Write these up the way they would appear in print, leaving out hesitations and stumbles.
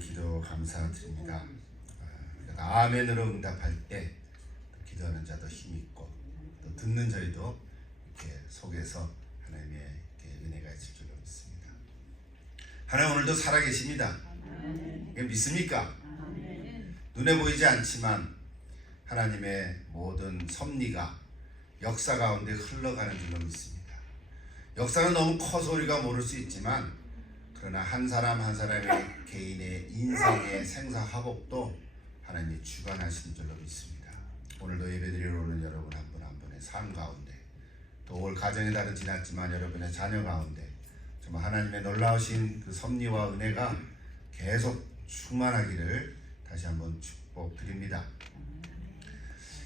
기도 감사드립니다. 아멘으로 응답할 때 기도하는 자도 힘이 있고 또 듣는 저희도 이렇게 속에서 하나님의 이렇게 은혜가 있을 줄로 믿습니다. 하나님 오늘도 살아계십니다. 믿습니까? 눈에 보이지 않지만 하나님의 모든 섭리가 역사 가운데 흘러가는 줄로 믿습니다. 역사는 너무 커서 우리가 모를 수 있지만 그러나 한 사람 한 사람의 개인의 인생의 생사화복도 하나님이 주관하시는 줄로 믿습니다. 오늘도 예배드리러 오는 여러분 한 분 한 분의 삶 가운데 또 올 가정의 달은 지났지만 여러분의 자녀 가운데 정말 하나님의 놀라우신 그 섭리와 은혜가 계속 충만하기를 다시 한번 축복드립니다.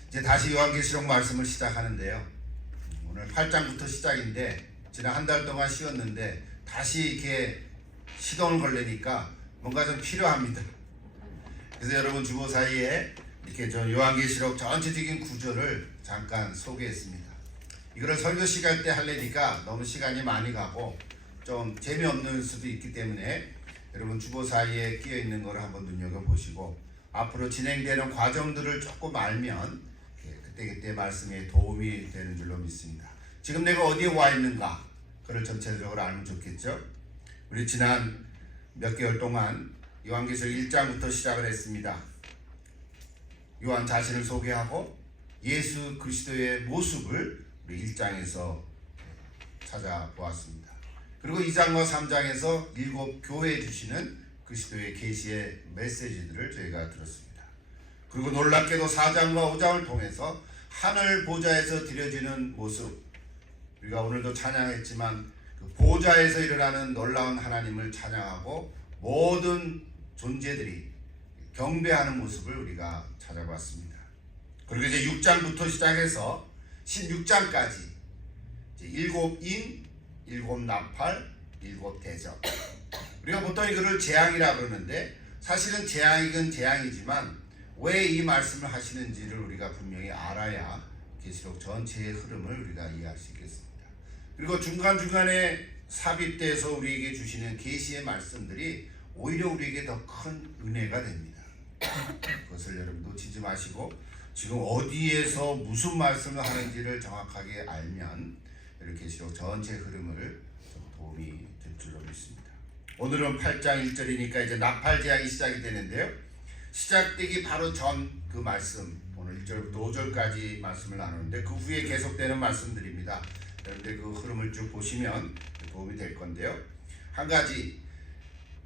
이제 다시 요한계시록 말씀을 시작하는데요. 오늘 8장부터 시작인데 지난 한 달 동안 쉬었는데 다시 이렇게 시동을 걸려니까 뭔가 좀 필요합니다. 그래서 여러분 주보 사이에 이렇게 저 요한계시록 전체적인 구조를 잠깐 소개했습니다. 이거를 설교 시간 때 하려니까 너무 시간이 많이 가고 좀 재미없는 수도 있기 때문에 여러분 주보 사이에 끼어 있는 거를 한번 눈여겨보시고 앞으로 진행되는 과정들을 조금 알면 그때 말씀에 도움이 되는 줄로 믿습니다. 지금 내가 어디에 와 있는가 그걸 전체적으로 알면 좋겠죠. 우리 지난 몇 개월 동안 요한계시록 1장부터 시작을 했습니다. 요한 자신을 소개하고 예수 그리스도의 모습을 우리 1장에서 찾아보았습니다. 그리고 2장과 3장에서 7 교회에 주시는 그리스도의 계시의 메시지들을 저희가 들었습니다. 그리고 놀랍게도 4장과 5장을 통해서 하늘 보좌에서 드려지는 모습, 우리가 오늘도 찬양했지만 그 보좌에서 일어나는 놀라운 하나님을 찬양하고 모든 존재들이 경배하는 모습을 우리가 찾아봤습니다. 그리고 이제 6장부터 시작해서 16장까지 7인, 7나팔, 7대접. 우리가 보통 이거를 재앙이라 그러는데 사실은 재앙이건 재앙이지만 왜 이 말씀을 하시는지를 우리가 분명히 알아야 계시록 전체의 흐름을 우리가 이해할 수 있겠습니다. 그리고 중간중간에 삽입돼서 우리에게 주시는 계시의 말씀들이 오히려 우리에게 더 큰 은혜가 됩니다. 그것을 여러분 놓치지 마시고 지금 어디에서 무슨 말씀을 하는지를 정확하게 알면 이렇게 계시록 전체 흐름을 좀 도움이 될 줄로 믿습니다. 오늘은 8장 1절이니까 이제 나팔 재앙이 시작이 되는데요. 시작되기 바로 전 그 말씀, 오늘 1절부터 5절까지 말씀을 나누는데 그 후에 계속되는 말씀들입니다. 여러분들 그 흐름을 쭉 보시면 도움이 될 건데요. 한 가지,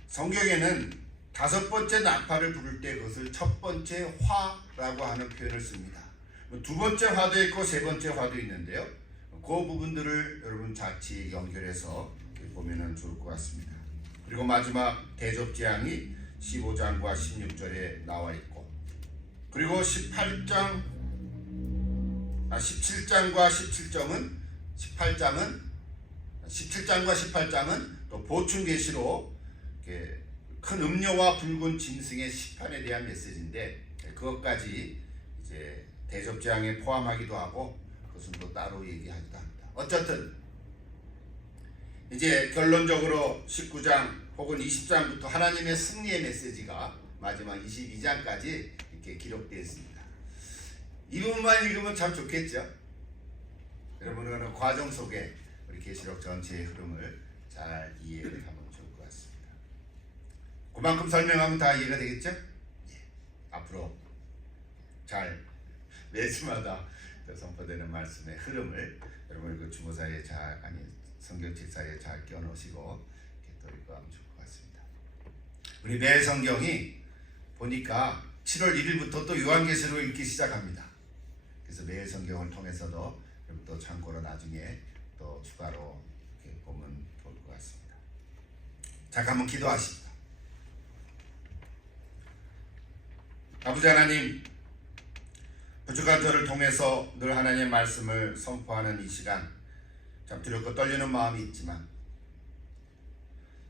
성경에는 5번째 나팔을 부를 때 그것을 첫 번째 화라고 하는 표현을 씁니다. 두 번째 화도 있고 세 번째 화도 있는데요. 그 부분들을 여러분 같이 연결해서 보면 좋을 것 같습니다. 그리고 마지막 대접재앙이 15장과 16절에 나와 있고, 그리고 17장과 18장은 또 보충계시로 큰 음료와 붉은 짐승의 심판에 대한 메시지인데 그것까지 이제 대접재앙에 포함하기도 하고 그것은 또 따로 얘기하기도 합니다. 어쨌든 이제 결론적으로 19장 혹은 20장부터 하나님의 승리의 메시지가 마지막 22장까지 이렇게 기록되어 있습니다. 이 부분만 읽으면 참 좋겠죠. 여러분은 과정 속에 우리 계시록 전체의 흐름을 잘 이해를 하면 좋을 것 같습니다. 그만큼 설명하면 다 이해가 되겠죠? 예. 앞으로 잘 매주마다 선포되는 말씀의 흐름을 여러분 그 주보 사이에 성경책 사이에 잘 껴놓으시고 이렇게 또 읽어가면 좋을 것 같습니다. 우리 매 성경이 보니까 7월 1일부터 또 요한계시록을 읽기 시작합니다. 그래서 매일 성경을 통해서도 또 참고로 나중에 또 추가로 이렇게 보면 좋을 것 같습니다. 잠깐 한번 기도하십니다. 아버지 하나님, 부족한 저를 통해서 늘 하나님의 말씀을 선포하는 이 시간 참 두렵고 떨리는 마음이 있지만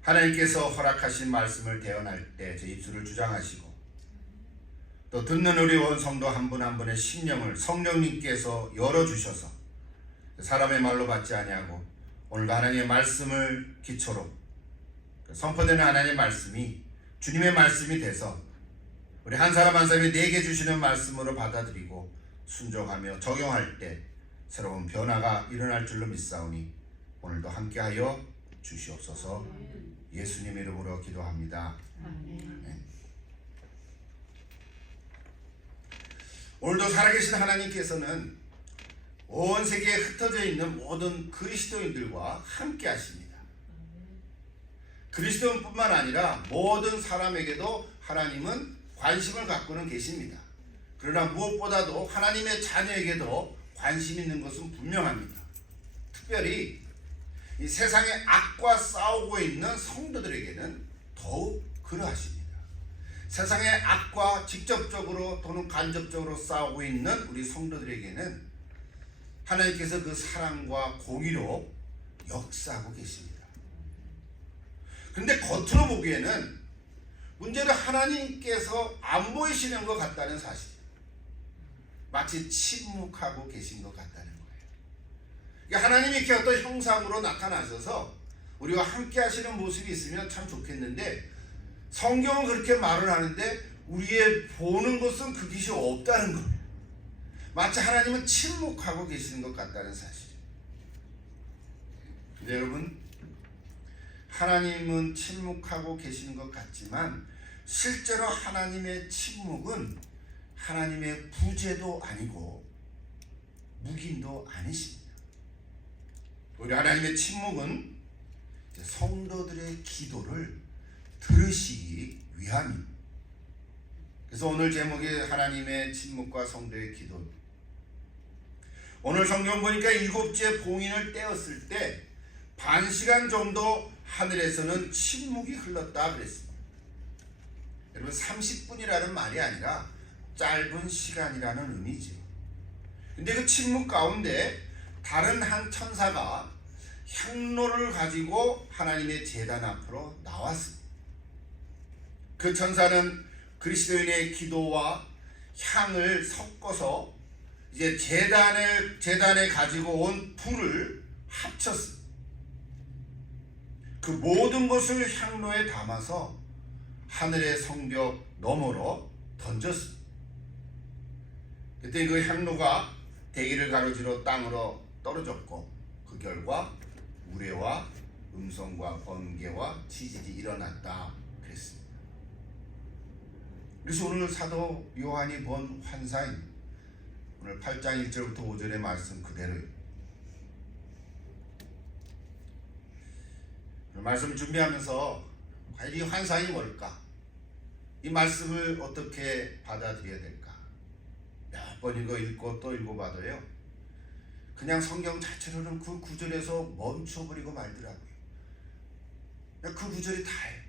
하나님께서 허락하신 말씀을 대언할 때 제 입술을 주장하시고 또 듣는 우리 온 성도 한 분 한 분의 심령을 성령님께서 열어주셔서 사람의 말로 받지 아니하고 오늘도 하나님의 말씀을 기초로 선포되는 하나님의 말씀이 주님의 말씀이 돼서 우리 한 사람 한 사람이 내게 주시는 말씀으로 받아들이고 순종하며 적용할 때 새로운 변화가 일어날 줄로 믿사오니 오늘도 함께하여 주시옵소서. 예수님 이름으로 기도합니다. 아멘. 오늘도 살아계신 하나님께서는 온 세계에 흩어져 있는 모든 그리스도인들과 함께 하십니다. 그리스도인뿐만 아니라 모든 사람에게도 하나님은 관심을 갖고는 계십니다. 그러나 무엇보다도 하나님의 자녀에게도 관심 있는 것은 분명합니다. 특별히 이 세상의 악과 싸우고 있는 성도들에게는 더욱 그러하십니다. 세상의 악과 직접적으로 또는 간접적으로 싸우고 있는 우리 성도들에게는 하나님께서 그 사랑과 공의로 역사하고 계십니다. 그런데 겉으로 보기에는 문제는 하나님께서 안 보이시는 것 같다는 사실, 마치 침묵하고 계신 것 같다는 거예요. 그러니까 하나님이 이렇게 어떤 형상으로 나타나셔서 우리와 함께 하시는 모습이 있으면 참 좋겠는데 성경은 그렇게 말을 하는데 우리의 보는 것은 그 빛이 없다는 거예요. 마치 하나님은 침묵하고 계시는 것 같다는 사실. 근데 여러분, 하나님은 침묵하고 계시는 것 같지만 실제로 하나님의 침묵은 하나님의 부재도 아니고 묵인도 아니십니다. 우리 하나님의 침묵은 성도들의 기도를 들으시기 위함입니다. 그래서 오늘 제목이 하나님의 침묵과 성도의 기도. 오늘 성경 보니까 7째 봉인을 떼었을 때 반 시간 정도 하늘에서는 침묵이 흘렀다 그랬습니다. 여러분 30분이라는 말이 아니라 짧은 시간이라는 의미죠. 근데 그 침묵 가운데 다른 한 천사가 향로를 가지고 하나님의 제단 앞으로 나왔습니다. 그 천사는 그리스도인의 기도와 향을 섞어서 이제 제단에 가지고 온 불을 합쳤습니다. 그 모든 것을 향로에 담아서 하늘의 성벽 너머로 던졌습니다. 그때 그 향로가 대기를 가로지러 땅으로 떨어졌고 그 결과 우레와 음성과 번개와 지진이 일어났다 그랬습니다. 그래서 오늘 사도 요한이 본 환상입니다. 오늘 8장 1절부터 5절의 말씀 그대로입니다. 말씀 준비하면서 과연 이 환상이 뭘까? 이 말씀을 어떻게 받아들여야 될까? 몇 번 읽고 또 읽어봐도요, 그냥 성경 자체로는 그 구절에서 멈춰버리고 말더라고요. 그 구절이 다예요.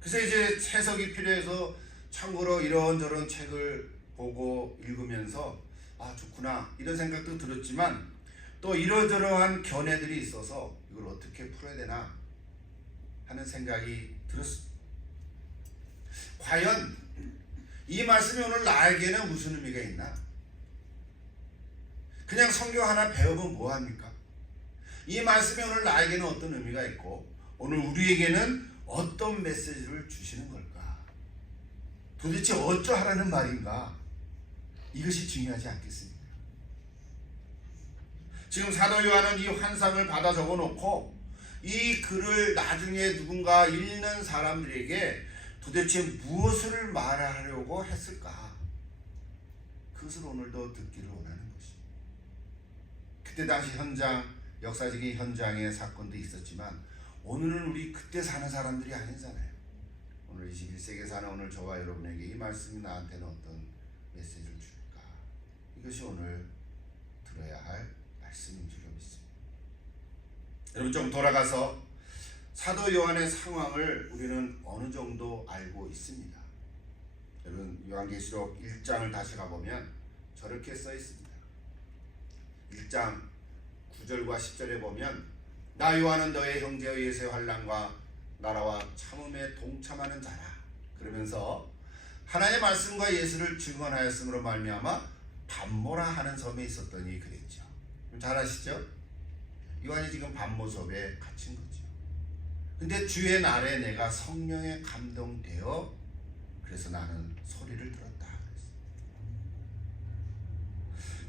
그래서 이제 해석이 필요해서 참고로 이런저런 책을 보고 읽으면서 아 좋구나 이런 생각도 들었지만 또 이러저러한 견해들이 있어서 이걸 어떻게 풀어야 되나 하는 생각이 들었습니다. 과연 이 말씀이 오늘 나에게는 무슨 의미가 있나? 그냥 성경 하나 배우면 뭐합니까? 이 말씀이 오늘 나에게는 어떤 의미가 있고 오늘 우리에게는 어떤 메시지를 주시는 걸까? 도대체 어쩌하라는 말인가? 이것이 중요하지 않겠습니까? 지금 사도 요한은 이 환상을 받아 적어놓고 이 글을 나중에 누군가 읽는 사람들에게 도대체 무엇을 말하려고 했을까? 그것을 오늘도 듣기를 원하는 것입니다. 그때 당시 역사적인 현장의 사건도 있었지만 오늘은 우리 그때 사는 사람들이 아니잖아요. 오늘 21세기에 사는 오늘 저와 여러분에게 이 말씀이 나한테는 어떤 메시지를 줄까? 이것이 오늘 들어야 할 말씀인 줄로 믿습니다. 여러분 좀 돌아가서 사도 요한의 상황을 우리는 어느 정도 알고 있습니다. 여러분 요한계시록 1장을 다시 가보면 저렇게 써 있습니다. 1장 9절과 10절에 보면 나 요한은 너의 형제의 예수의 환난과 나라와 참음에 동참하는 자라. 그러면서 하나님의 말씀과 예수를 증언하였으므로 말미암아 반모라 하는 섬에 있었더니 그랬죠. 잘 아시죠? 요한이 지금 반모섬에 갇힌 거죠. 근데 주의 날에 내가 성령에 감동되어 그래서 나는 소리를 들었다.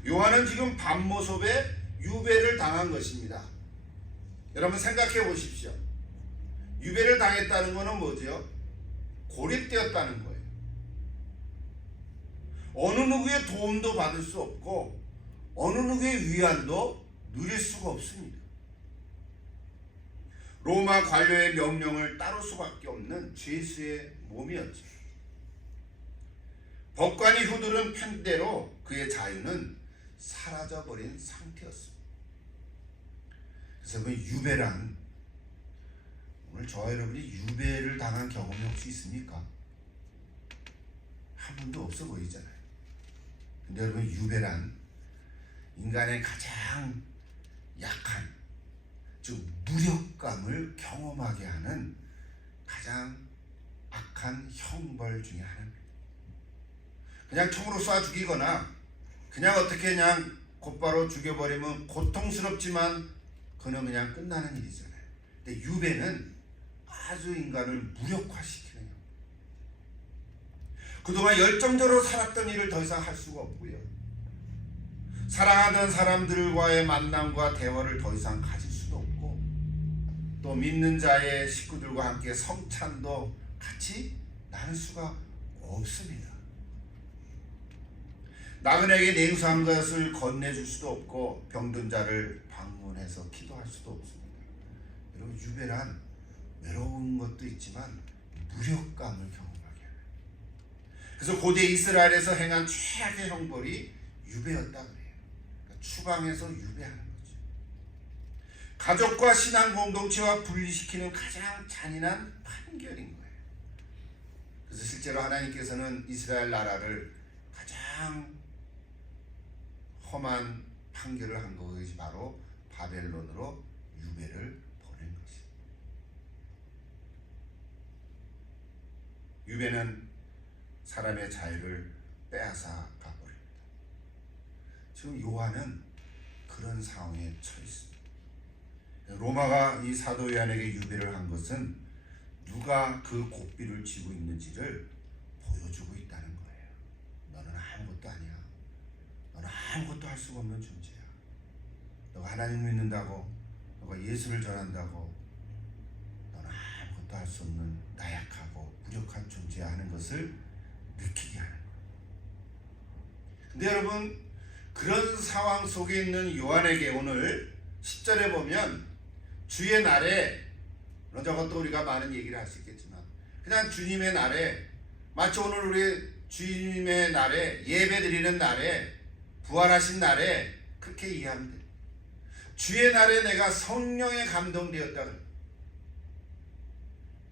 요한은 지금 반모sob에 유배를 당한 것입니다. 여러분 생각해 보십시오. 유배를 당했다는 것은 뭐죠? 고립되었다는 거예요. 어느 누구의 도움도 받을 수 없고 어느 누구의 위안도 누릴 수가 없습니다. 로마 관료의 명령을 따를 수밖에 없는 죄수의 몸이었죠. 법관이 후들은 편대로 그의 자유는 사라져버린 상태였습니다. 그래서 그 유배란, 오늘 저와 여러분이 유배를 당한 경험이 혹시 있습니까? 한 번도 없어 보이잖아요. 근데 여러분, 유배란 인간의 가장 약한, 즉 무력감을 경험하게 하는 가장 악한 형벌 중에 하나입니다. 그냥 총으로 쏴 죽이거나 그냥 어떻게 그냥 곧바로 죽여버리면 고통스럽지만 그는 그냥 끝나는 일이잖아요. 근데 유배는 아주 인간을 무력화시키는 요. 그동안 열정적으로 살았던 일을 더 이상 할 수가 없고요. 사랑하던 사람들과의 만남과 대화를 더 이상 가질 수도 없고, 또 믿는 자의 식구들과 함께 성찬도 같이 나눌 수가 없습니다. 나그네에게 냉수한 것을 건네줄 수도 없고 병든 자를 방문해서 기도할 수도 없습니다. 여러분, 유배란 외로운 것도 있지만 무력감을 경험하게 해요. 그래서 고대 이스라엘에서 행한 최악의 형벌이 유배였다 그래요. 그러니까 추방해서 유배하는 거죠. 가족과 신앙 공동체와 분리시키는 가장 잔인한 판결인 거예요. 그래서 실제로 하나님께서는 이스라엘 나라를 가장 험한 판결을 한 것이 바로 바벨론으로 유배를 보낸 것입니다. 유배는 사람의 자유를 빼앗아 가버립니다. 지금 요한은 그런 상황에 처해 있습니다. 로마가 이 사도 요한에게 유배를 한 것은 누가 그 고삐를 쥐고 있는지를 보여주고 있다는 거예요. 너는 아무것도 아니야. 너는 아무것도 할 수가 없는 존재야. 너가 하나님을 믿는다고, 너가 예수를 전한다고, 너는 아무것도 할 수 없는 나약하고 무력한 존재야 하는 것을 느끼게 하는 거예요. 근데 여러분, 그런 상황 속에 있는 요한에게 오늘 10절에 보면 주의 날에, 저것도 우리가 많은 얘기를 할 수 있겠지만 그냥 주님의 날에, 마치 오늘 우리 주님의 날에, 예배 드리는 날에, 부활하신 날에 그렇게 이해하면 돼요. 주의 날에 내가 성령에 감동되었다.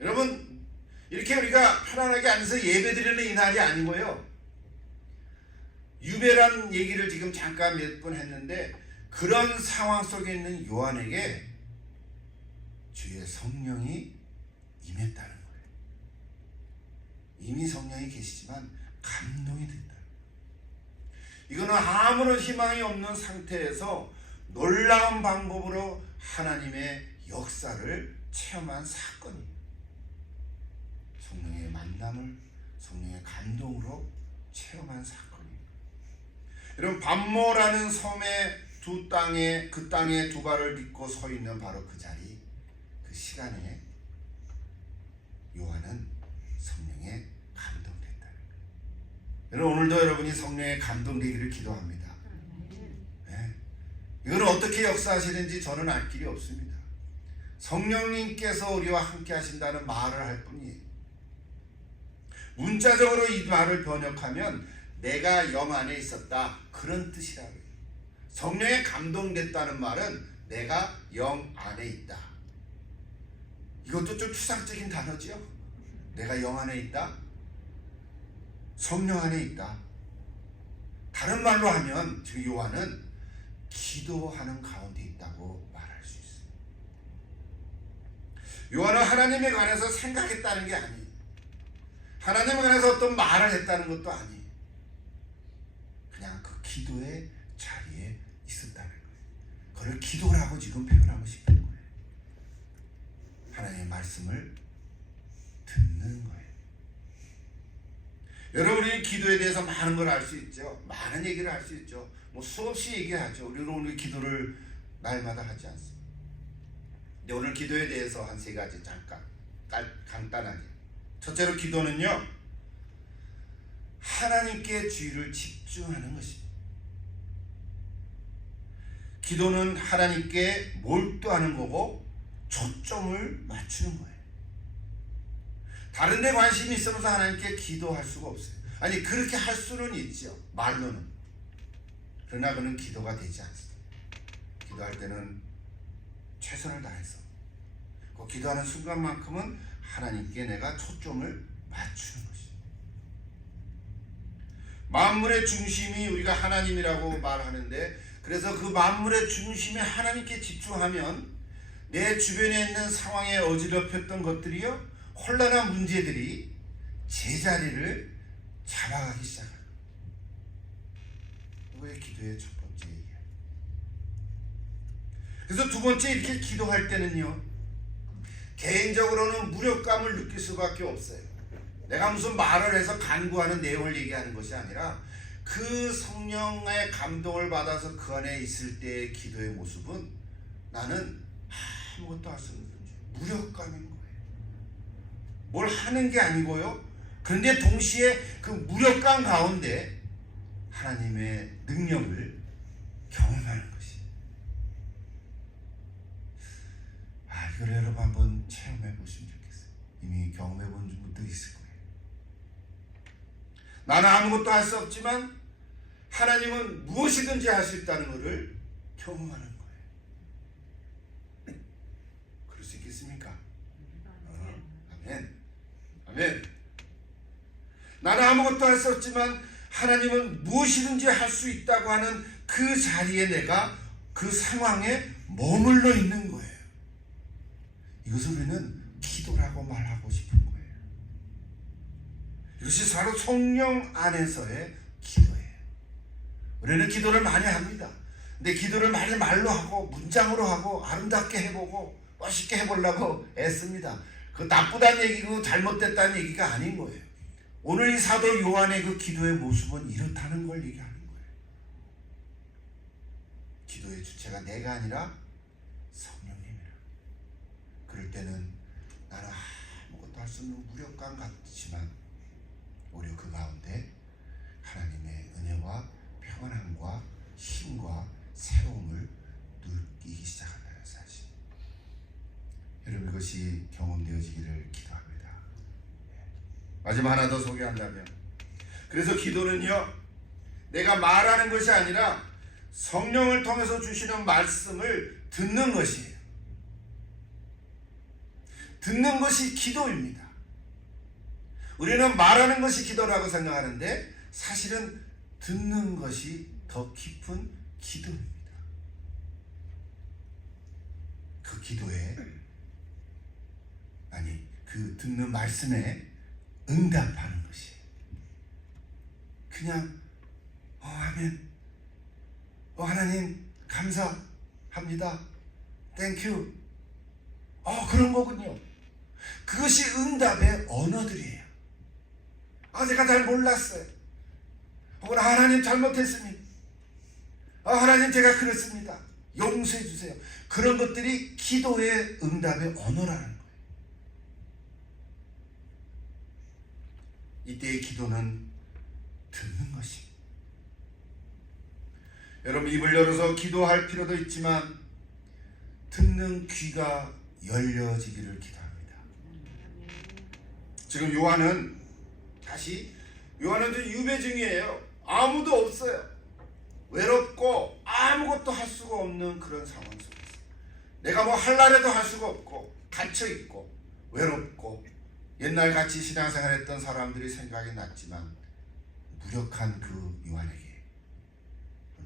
여러분, 이렇게 우리가 편안하게 앉아서 예배 드리는 이 날이 아니고요. 유배란 얘기를 지금 잠깐 몇 번 했는데 그런 상황 속에 있는 요한에게 주의 성령이 임했다는 거예요. 이미 성령이 계시지만 감동이 됐다. 이거는 아무런 희망이 없는 상태에서 놀라운 방법으로 하나님의 역사를 체험한 사건이에요. 성령의 만남을 성령의 감동으로 체험한 사건이에요. 여러분, 반모라는 섬의 그 땅에 두 발을 딛고 서 있는 바로 그 자리, 그 시간에 요한은 성령에 감동됐다는 거예요. 여러분, 오늘도 여러분이 성령에 감동되기를 기도합니다. 네. 이건 어떻게 역사하시는지 저는 알 길이 없습니다. 성령님께서 우리와 함께 하신다는 말을 할 뿐이에요. 문자적으로 이 말을 번역하면 내가 영 안에 있었다, 그런 뜻이라고요. 성령에 감동됐다는 말은 내가 영 안에 있다. 이것도 좀 추상적인 단어지요. 내가 영 안에 있다, 성령 안에 있다. 다른 말로 하면 지금 요한은 기도하는 가운데 있다고 말할 수 있어요. 요한은 하나님에 관해서 생각했다는 게 아니에요. 하나님에 관해서 어떤 말을 했다는 것도 아니에요. 그냥 그 기도의 자리에 있었다는 거예요. 그걸 기도라고 지금 표현하고 싶은 거예요. 하나님의 말씀을 듣는 거예요. 여러분이 기도에 대해서 많은 걸 알 수 있죠. 많은 얘기를 할 수 있죠. 뭐 수없이 얘기하죠. 우리는 오늘 기도를 날마다 하지 않습니다. 근데 오늘 기도에 대해서 한 3가지 잠깐 간단하게. 첫째로 기도는요, 하나님께 주의를 집중하는 것입니다. 기도는 하나님께 몰두하는 거고 초점을 맞추는 거예요. 다른 데 관심이 있으면서 하나님께 기도할 수가 없어요. 아니, 그렇게 할 수는 있죠, 말로는. 그러나 그는 기도가 되지 않습니다. 기도할 때는 최선을 다해서 그 기도하는 순간만큼은 하나님께 내가 초점을 맞추는 것입니다. 만물의 중심이 우리가 하나님이라고 말하는데, 그래서 그 만물의 중심에 하나님께 집중하면 내 주변에 있는 상황에 어지럽혔던 것들이요, 혼란한 문제들이 제자리를 잡아가기 시작합니다. 이거의 기도의 첫 번째 얘기예요. 그래서 두 번째, 이렇게 기도할 때는요, 개인적으로는 무력감을 느낄 수밖에 없어요. 내가 무슨 말을 해서 간구하는 내용을 얘기하는 것이 아니라 그 성령의 감동을 받아서 그 안에 있을 때의 기도의 모습은 나는 아무것도 할 수 없는 무력감인 거예요. 뭘 하는 게 아니고요, 그런데 동시에 그 무력감 가운데 하나님의 능력을 경험하는 것이. 이걸 여러분 한번 체험해 보시면 좋겠어요. 이미 경험해 본 분들 있을 거예요. 나는 아무것도 할 수 없지만 하나님은 무엇이든지 할 수 있다는 것을 경험하는 거예요. 그럴 수 있겠습니까? 아멘. 아멘. 나는 아무것도 할 수 없지만 하나님은 무엇이든지 할 수 있다고 하는 그 자리에 내가 그 상황에 머물러 있는 거예요. 이것을 우리는 기도라고 말하고 싶은 거예요. 이것이 바로 성령 안에서의 기도예요. 우리는 기도를 많이 합니다. 근데 기도를 많이 말로 하고 문장으로 하고 아름답게 해보고 멋있게 해보려고 애씁니다. 그 나쁘다는 얘기고 잘못됐다는 얘기가 아닌 거예요. 오늘 이 사도 요한의 그 기도의 모습은 이렇다는 걸 얘기하는 거예요. 기도의 주체가 내가 아니라 성령님이라. 그럴 때는 나는 아무것도 할 수 없는 무력감 같지만 오히려 그 가운데 하나님의 은혜와 평안함과 힘과 새로움을 느끼기 시작한다는 사실. 여러분, 이것이 경험되어지기를 기도합니다. 마지막 하나 더 소개한다면, 그래서 기도는요, 내가 말하는 것이 아니라 성령을 통해서 주시는 말씀을 듣는 것이에요. 듣는 것이 기도입니다. 우리는 말하는 것이 기도라고 생각하는데 사실은 듣는 것이 더 깊은 기도입니다. 그 기도에, 아니, 그 듣는 말씀에 응답하는 것이 그냥 아멘, 하나님 감사합니다, 땡큐, 그런 거군요. 그것이 응답의 언어들이에요. 제가 잘 몰랐어요. 혹은 하나님 잘못했습니다. 하나님 제가 그렇습니다. 용서해 주세요. 그런 것들이 기도의 응답의 언어라는 거예요. 이때의 기도는 듣는 것입니다. 여러분, 입을 열어서 기도할 필요도 있지만 듣는 귀가 열려지기를 기도합니다. 지금 요한은 유배중이에요. 아무도 없어요. 외롭고 아무것도 할 수가 없는 그런 상황 속에서 내가 뭐 하려고 할 수가 없고 갇혀있고 외롭고 옛날 같이 신앙생활했던 사람들이 생각이 났지만 무력한 그 요한에게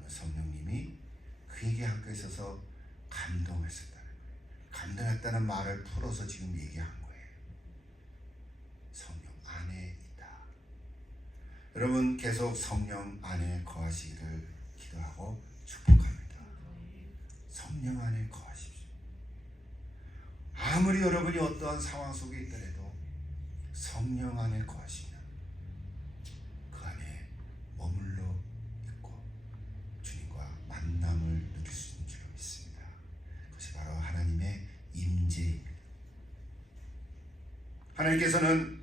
성령님이 그에게 함께 있어서 감동했었다는 거예요. 감동했다는 말을 풀어서 지금 얘기한 거예요. 성령 안에 있다. 여러분, 계속 성령 안에 거하시기를 기도하고 축복합니다. 성령 안에 거하십시오. 아무리 여러분이 어떠한 상황 속에 있더라도 성령 안에 거하시면 그 안에 머물러 있고 주님과 만남을 누릴 수 있는 줄 믿습니다. 그것이 바로 하나님의 임재입니다. 하나님께서는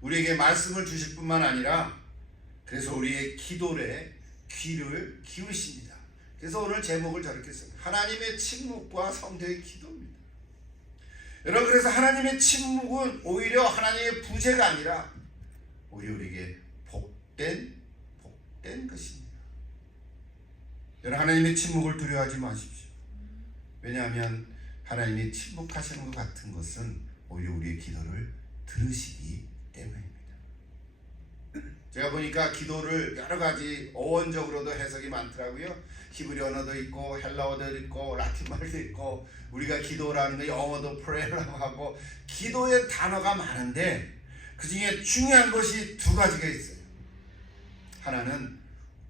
우리에게 말씀을 주실 뿐만 아니라 그래서 우리의 기도에 귀를 기울이십니다. 그래서 오늘 제목을 저렇게 씁니다. 하나님의 침묵과 성도의 기도입니다. 여러분, 그래서 하나님의 침묵은 오히려 하나님의 부재가 아니라 오히려 우리에게 복된 것입니다. 여러분, 하나님의 침묵을 두려워하지 마십시오. 왜냐하면 하나님이 침묵하시는 것 같은 것은 오히려 우리의 기도를 들으시기 때문입니다. 제가 보니까 기도를 여러 가지 어원적으로도 해석이 많더라고요. 히브리 언어도 있고 헬라어도 있고 라틴 말도 있고 우리가 기도라는 거 영어도 prayer라고 하고 기도의 단어가 많은데 그 중에 중요한 것이 두 가지가 있어요. 하나는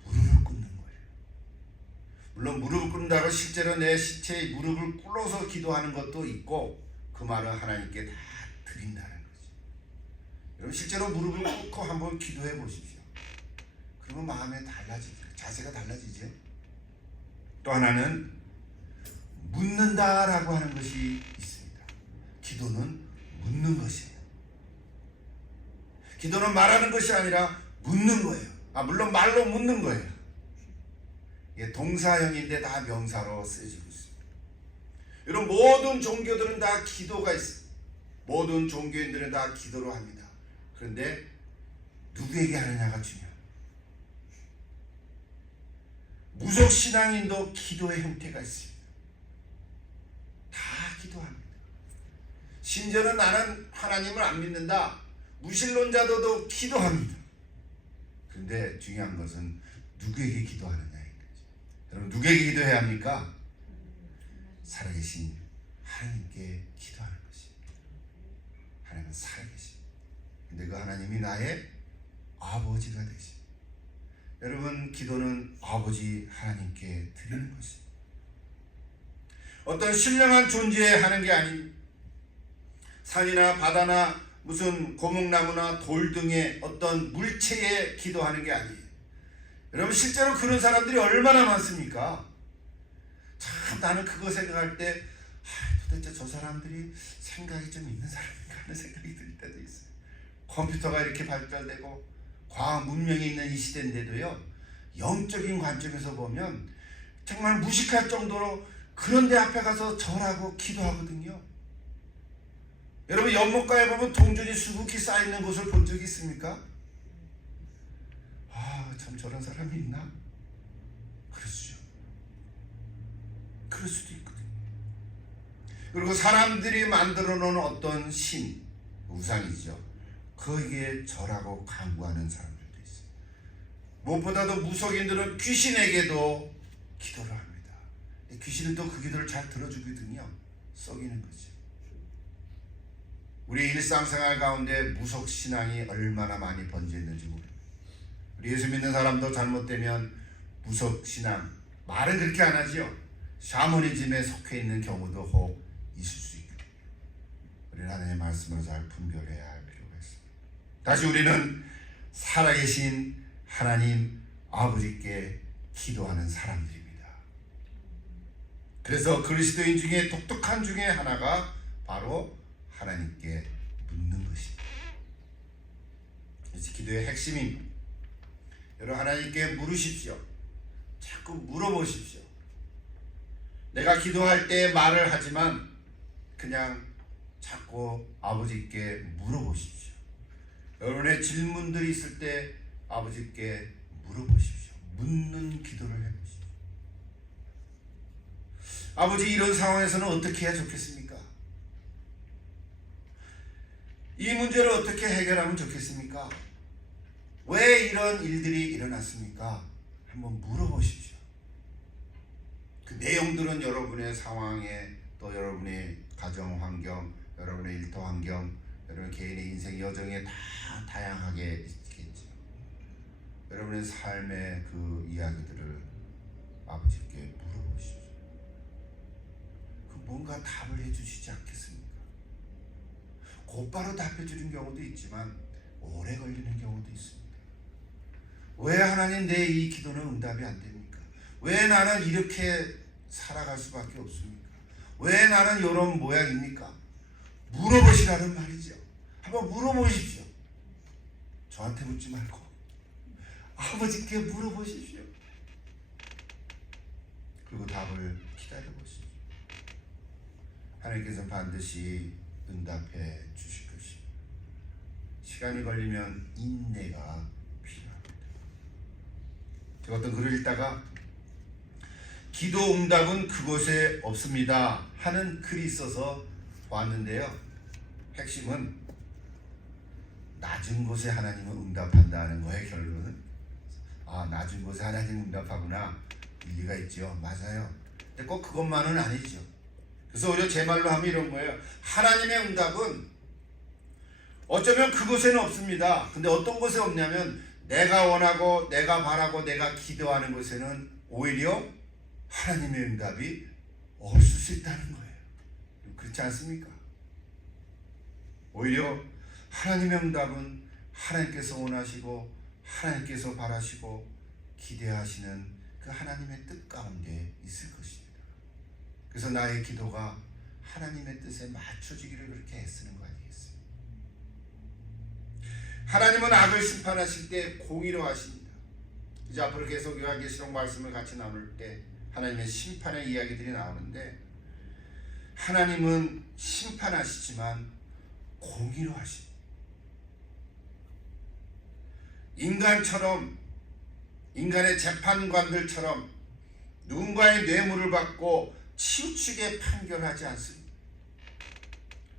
무릎을 꿇는 거예요. 물론 무릎을 꿇는다고 실제로 내 시체에 무릎을 꿇어서 기도하는 것도 있고 그 말은 하나님께 다 드린다는 거죠. 여러분, 실제로 무릎을 꿇고 한번 기도해 보십시오. 그러면 마음에 달라지죠. 자세가 달라지죠. 또 하나는 묻는다라고 하는 것이 있습니다. 기도는 묻는 것이에요. 기도는 말하는 것이 아니라 묻는 거예요. 물론 말로 묻는 거예요. 이게 동사형인데 다 명사로 쓰여지고 있습니다. 여러분, 모든 종교들은 다 기도가 있습니다. 모든 종교인들은 다 기도를 합니다. 그런데 누구에게 하느냐가 중요합니다. 무속신앙인도 기도의 형태가 있습니다. 다 기도합니다. 심지어는 나는 하나님을 안 믿는다, 무신론자들도 기도합니다. 그런데 중요한 것은 누구에게 기도하느냐인 거죠. 여러분, 누구에게 기도해야 합니까? 살아계신 하나님께 기도하는 것입니다. 하나님은 살아계십니다. 근데 그 하나님이 나의 아버지가 되십니다. 여러분, 기도는 아버지 하나님께 드리는 것입니다. 어떤 신령한 존재에 하는 게 아닙니다. 산이나 바다나 무슨 고목나무나 돌 등의 어떤 물체에 기도하는 게 아니에요. 여러분, 실제로 그런 사람들이 얼마나 많습니까? 참 나는 그거 생각할 때 도대체 저 사람들이 생각이 좀 있는 사람인가 하는 생각이 들 때도 있어요. 컴퓨터가 이렇게 발달되고 과학 문명이 있는 이 시대인데도요, 영적인 관점에서 보면 정말 무식할 정도로 그런 데 앞에 가서 절하고 기도하거든요. 여러분, 연못가에 보면 동전이 수북히 쌓여있는 곳을 본 적이 있습니까? 참 저런 사람이 있나? 그렇죠. 그럴 수도 있거든요. 그리고 사람들이 만들어 놓은 어떤 신, 우상이죠. 거기에 절하고 간구하는 사람들도 있어요. 무엇보다도 무속인들은 귀신에게도 기도를 합니다. 귀신은 또 그 기도를 잘 들어주거든요. 썩이는 거죠. 우리 일상생활 가운데 무속신앙이 얼마나 많이 번져있는지 모릅니다. 우리 예수 믿는 사람도 잘못되면 무속신앙, 말은 그렇게 안 하지요. 샤머니즘에 속해 있는 경우도 혹 있을 수 있거든요. 우리는 하나님의 말씀을 잘 분별해야 할 필요가 있습니다. 다시 우리는 살아계신 하나님 아버지께 기도하는 사람들입니다. 그래서 그리스도인 중에 독특한 중에 하나가 바로 하나님께 묻는 것입니다. 이것이 기도의 핵심입니다. 여러분, 하나님께 물으십시오. 자꾸 물어보십시오. 내가 기도할 때 말을 하지만 그냥 자꾸 아버지께 물어보십시오. 여러분의 질문들이 있을 때 아버지께 물어보십시오. 묻는 기도를 해보십시오. 아버지, 이런 상황에서는 어떻게 해야 좋겠습니까? 이 문제를 어떻게 해결하면 좋겠습니까? 왜 이런 일들이 일어났습니까? 한번 물어보십시오. 그 내용들은 여러분의 상황에, 또 여러분의 가정 환경, 여러분의 일터 환경, 여러분 개인의 인생 여정에 다 다양하게 있겠죠. 여러분의 삶의 그 이야기들을 아버지께 물어보십시오. 그 뭔가 답을 해주시지 않겠습니까? 곧바로 답해주는 경우도 있지만 오래 걸리는 경우도 있습니다. 왜 하나님 내 이 기도는 응답이 안 됩니까? 왜 나는 이렇게 살아갈 수밖에 없습니까? 왜 나는 이런 모양입니까? 물어보시라는 말이죠. 한번 물어보십시오. 저한테 묻지 말고 아버지께 물어보십시오. 그리고 답을 기다려보십시오. 하나님께서는 반드시 응답해 주실 것입니다. 시간이 걸리면 인내가 필요합니다. 제가 어떤 글을 읽다가 기도 응답은 그곳에 없습니다 하는 글이 있어서 봤는데요. 핵심은 낮은 곳에 하나님은 응답한다는 거예요. 결론은 낮은 곳에 하나님 응답하구나. 일리가 있죠. 맞아요. 근데 꼭 그것만은 아니죠. 그래서 오히려 제 말로 하면 이런 거예요. 하나님의 응답은 어쩌면 그곳에는 없습니다. 근데 어떤 곳에 없냐면 내가 원하고 내가 바라고 내가 기도하는 곳에는 오히려 하나님의 응답이 없을 수 있다는 거예요. 그렇지 않습니까? 오히려 하나님의 응답은 하나님께서 원하시고 하나님께서 바라시고 기대하시는 그 하나님의 뜻 가운데 있을 것입니다. 그래서 나의 기도가 하나님의 뜻에 맞춰지기를 그렇게 애쓰는 거 아니겠습니까? 하나님은 악을 심판하실 때 공의로 하십니다. 이제 앞으로 계속 요한계시록 말씀을 같이 나눌 때 하나님의 심판의 이야기들이 나오는데 하나님은 심판하시지만 공의로 하십니다. 인간처럼 인간의 재판관들처럼 누군가의 뇌물을 받고 치우치게 판결하지 않습니다.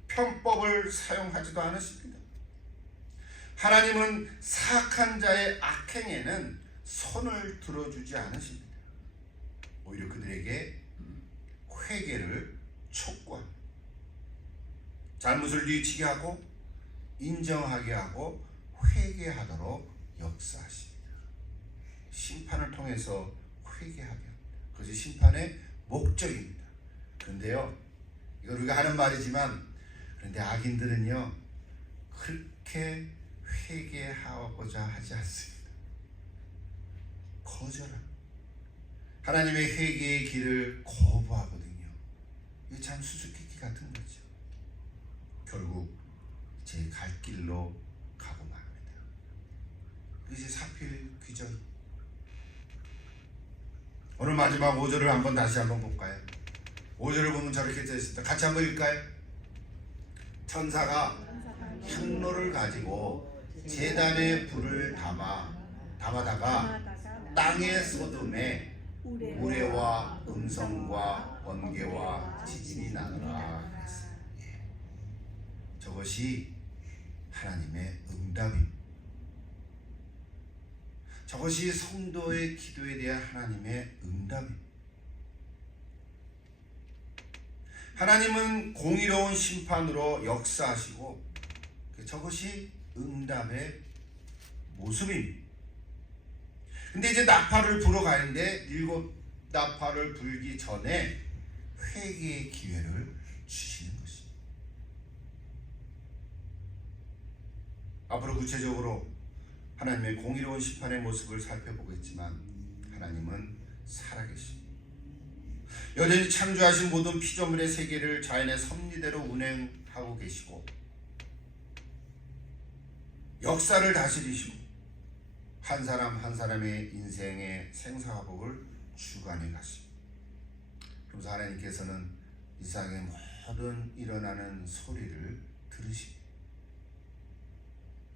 편법을 사용하지도 않으십니다. 하나님은 사악한 자의 악행에는 손을 들어주지 않으십니다. 오히려 그들에게 회개를 촉구합니다. 잘못을 뉘우치게 하고 인정하게 하고 회개하도록 역사하십니다. 심판을 통해서 회개하게 합니다. 그것이 심판의 목적입니다. 그런데요, 이거 우리가 하는 말이지만 그런데 악인들은요 그렇게 회개하고자 하지 않습니다. 거절합니다. 하나님의 회개의 길을 거부하거든요. 이게 참 수수께끼 같은 거죠. 결국 제 갈 길로 가고만 합니다. 이제 사필 귀절. 오늘 마지막 5절을 한번 다시 한번 볼까요? 5절을 보면 저렇게 되어 있습니다. 같이 한번 읽을까요? 천사가 향로를 가지고 제단에 불을 담아다가 땅에 쏟음에 우레와 음성과 번개와 지진이 나더라. 저것이 하나님의 응답입니다. 저것이 성도의 기도에 대한 하나님의 응답입니다. 하나님은 공의로운 심판으로 역사하시고 저것이 응답의 모습입니다. 근데 이제 나팔을 불어 가는데 7 나팔을 불기 전에 회개의 기회를 주시는 것입니다. 앞으로 구체적으로 하나님의 공의로운 심판의 모습을 살펴보겠지만 하나님은 살아계십니다. 여전히 창조하신 모든 피조물의 세계를 자연의 섭리대로 운행하고 계시고 역사를 다스리시고 한 사람 한 사람의 인생의 생사화복을 주관해 가십니다. 그래서 하나님께서는 이 세상의 모든 일어나는 소리를 들으십니다.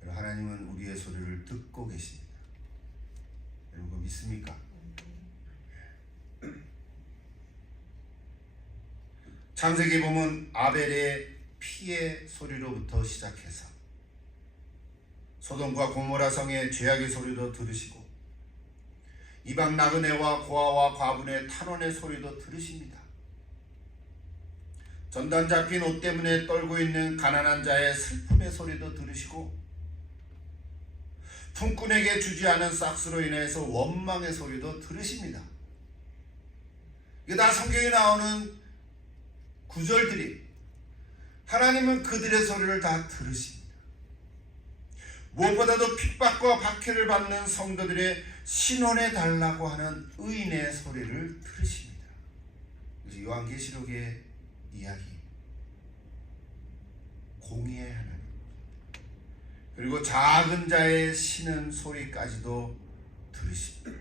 하나님은 우리의 소리를 듣고 계십니다. 여러분 그거 믿습니까? 창세기 보면 아벨의 피의 소리로부터 시작해서 소돔과 고모라 성의 죄악의 소리도 들으시고 이방 나그네와 고아와 과분의 탄원의 소리도 들으십니다. 전단 잡힌 옷 때문에 떨고 있는 가난한 자의 슬픔의 소리도 들으시고 품꾼에게 주지 않은 싹스로 인해서 원망의 소리도 들으십니다. 이게 다 성경에 나오는 구절들이 하나님은 그들의 소리를 다 들으십니다. 무엇보다도 핍박과 박해를 받는 성도들의 신원해 달라고 하는 의인의 소리를 들으십니다. 그래서 요한계시록의 이야기, 공의의 하나님, 그리고 작은 자의 쉬는 소리까지도 들으십니다.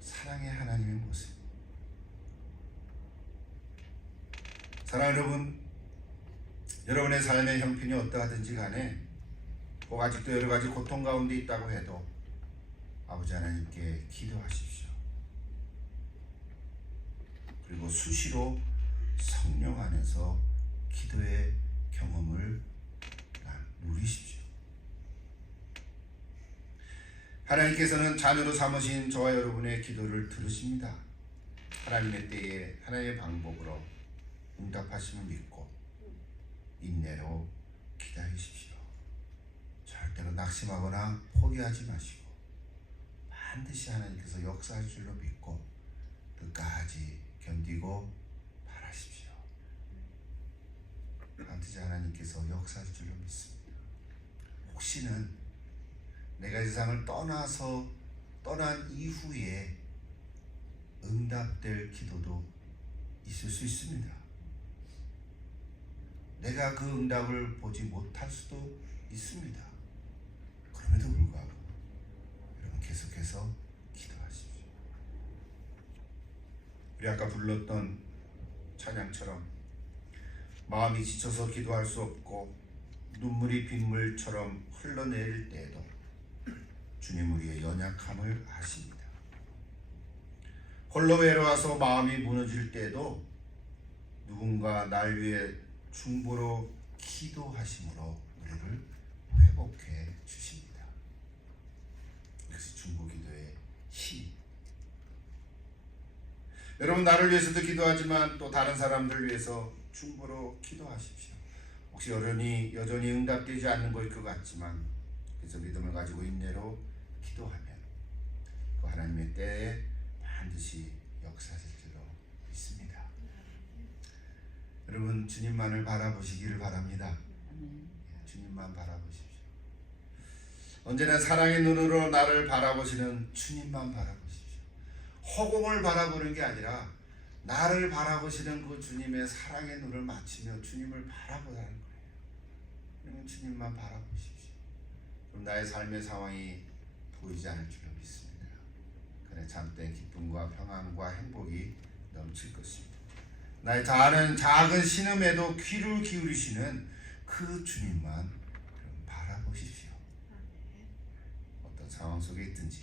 사랑의 하나님의 모습. 사랑하는 여러분, 여러분의 삶의 형편이 어떠하든지 간에 꼭 아직도 여러 가지 고통 가운데 있다고 해도 아버지 하나님께 기도하십시오. 그리고 수시로 성령 안에서 기도의 경험을 누리십시오. 하나님께서는 자녀로 삼으신 저와 여러분의 기도를 들으십니다. 하나님의 때에 하나님의 방법으로 응답하심을 믿고 인내로 기다리십시오. 절대로 낙심하거나 포기하지 마시고 반드시 하나님께서 역사할 줄로 믿고 끝까지 견디고 바라십시오. 반드시 하나님께서 역사할 줄로 믿습니다. 혹시는 내가 이 세상을 떠난 이후에 응답될 기도도 있을 수 있습니다. 내가 그 응답을 보지 못할 수도 있습니다. 그럼에도 불구하고 여러분 계속해서 기도하십시오. 우리 아까 불렀던 찬양처럼 마음이 지쳐서 기도할 수 없고 눈물이 빗물처럼 흘러내릴 때에도 주님 우리의 연약함을 아십니다. 홀로 외로워서 마음이 무너질 때에도 누군가 날 위해 중보로 기도하심으로 우리를 회복해 주십니다. 이것이 중보기도의 힘. 여러분, 나를 위해서도 기도하지만 또 다른 사람들 위해서 중보로 기도하십시오. 혹시 여전히 응답되지 않는 것일 것 같지만 그래서 믿음을 가지고 인내로 기도하면 그 하나님의 때에 반드시 역사하실 줄로 믿습니다. 여러분, 주님만을 바라보시기를 바랍니다. 주님만 바라보십시오. 언제나 사랑의 눈으로 나를 바라보시는 주님만 바라보십시오. 허공을 바라보는 게 아니라 나를 바라보시는 그 주님의 사랑의 눈을 맞추며 주님을 바라보라는 거예요. 그러면 주님만 바라보십시오. 그럼 나의 삶의 상황이 보이지 않을 줄로 믿습니다. 그래 참된 기쁨과 평안과 행복이 넘칠 것입니다. 나의 작은 신음에도 귀를 기울이시는 그 주님만 바라보십시오. 어떤 상황 속에 있든지